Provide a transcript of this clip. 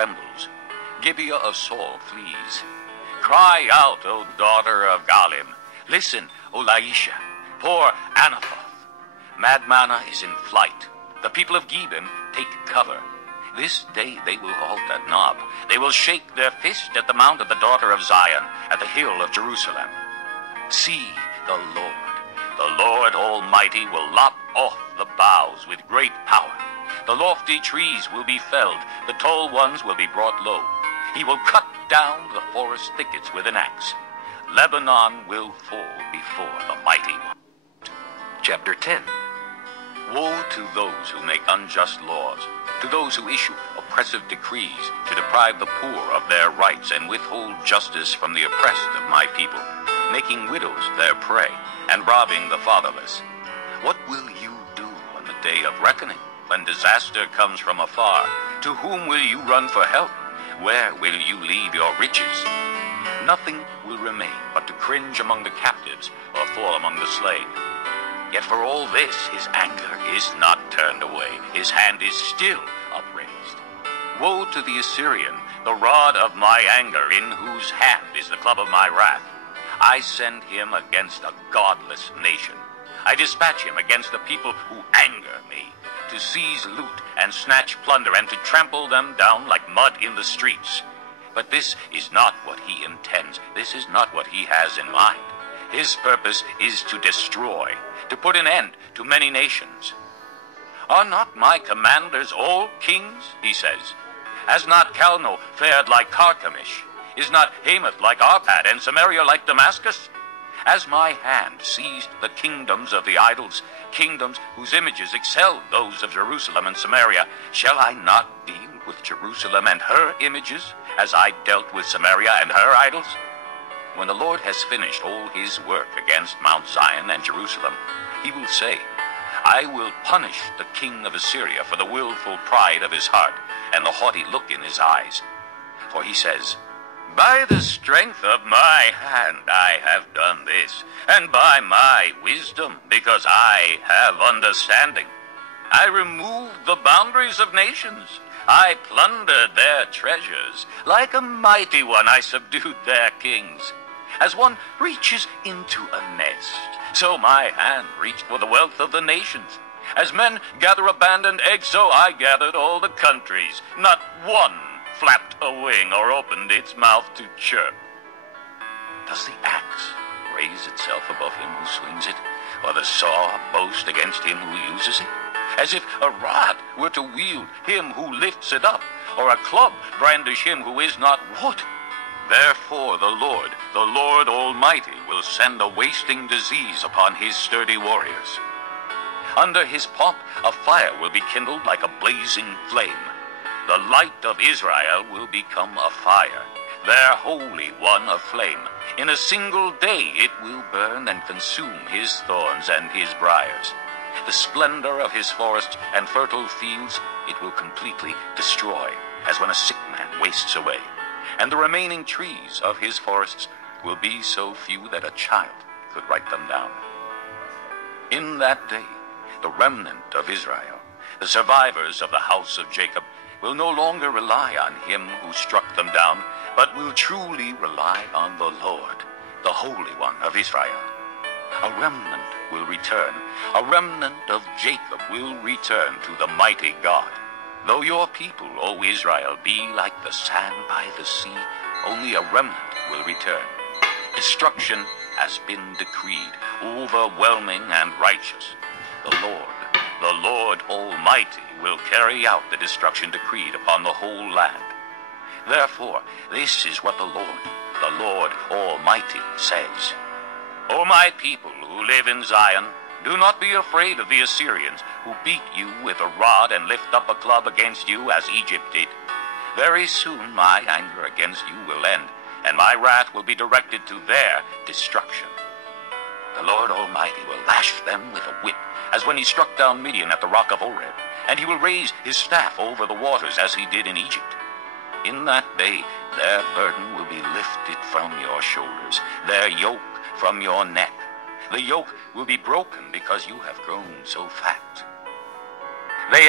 trembles. Gibeah of Saul flees. Cry out, O daughter of Galim. Listen, O Laisha. Poor Anathoth. Madmanna is in flight. The people of Gebim take cover. This day they will halt at Nob. They will shake their fist at the mount of the daughter of Zion, at the hill of Jerusalem. See, the Lord Almighty will lop off the boughs with great power. The lofty trees will be felled, the tall ones will be brought low. He will cut down the forest thickets with an axe. Lebanon will fall before the mighty one. Chapter 10. Woe to those who make unjust laws, to those who issue oppressive decrees to deprive the poor of their rights and withhold justice from the oppressed of my people, making widows their prey and robbing the fatherless. What will you do on the day of reckoning, when disaster comes from afar? To whom will you run for help? Where will you leave your riches? Nothing will remain but to cringe among the captives or fall among the slain. Yet for all this, his anger is not turned away. His hand is still upraised. Woe to the Assyrian, the rod of my anger, in whose hand is the club of my wrath. I send him against a godless nation. I dispatch him against the people who anger me, to seize loot and snatch plunder and to trample them down like mud in the streets. But this is not what he intends. This is not what he has in mind. His purpose is to destroy, to put an end to many nations. Are not my commanders all kings, he says? Has not Calno fared like Carchemish? Is not Hamath like Arpad, and Samaria like Damascus? As my hand seized the kingdoms of the idols, kingdoms whose images excelled those of Jerusalem and Samaria, shall I not deal with Jerusalem and her images, as I dealt with Samaria and her idols? When the Lord has finished all his work against Mount Zion and Jerusalem, he will say, I will punish the king of Assyria for the willful pride of his heart and the haughty look in his eyes. For he says, by the strength of my hand I have done this, and by my wisdom, because I have understanding. I removed the boundaries of nations. I plundered their treasures. Like a mighty one I subdued their kings. As one reaches into a nest, so my hand reached for the wealth of the nations. As men gather abandoned eggs, so I gathered all the countries. Not one flapped a wing or opened its mouth to chirp. Does the axe raise itself above him who swings it, or the saw boast against him who uses it? As if a rod were to wield him who lifts it up, or a club brandish him who is not wood. Therefore the Lord Almighty, will send a wasting disease upon his sturdy warriors. Under his pomp a fire will be kindled like a blazing flame. The light of Israel will become a fire, their Holy One a flame. In a single day it will burn and consume his thorns and his briars. The splendor of his forests and fertile fields it will completely destroy, as when a sick man wastes away. And the remaining trees of his forests will be so few that a child could write them down. In that day, the remnant of Israel, the survivors of the house of Jacob, will no longer rely on him who struck them down, but will truly rely on the Lord, the Holy One of Israel. A remnant will return. A remnant of Jacob will return to the mighty God. Though your people, O Israel, be like the sand by the sea, only a remnant will return. Destruction has been decreed, overwhelming and righteous. The Lord Almighty, will carry out the destruction decreed upon the whole land. Therefore, this is what the Lord Almighty says. O my people who live in Zion, do not be afraid of the Assyrians, who beat you with a rod and lift up a club against you as Egypt did. Very soon my anger against you will end, and my wrath will be directed to their destruction. The Lord Almighty will lash them with a whip, as when he struck down Midian at the rock of Oreb, and he will raise his staff over the waters as he did in Egypt. In that day their burden will be lifted from your shoulders, their yoke from your neck. The yoke will be broken because you have grown so fat. They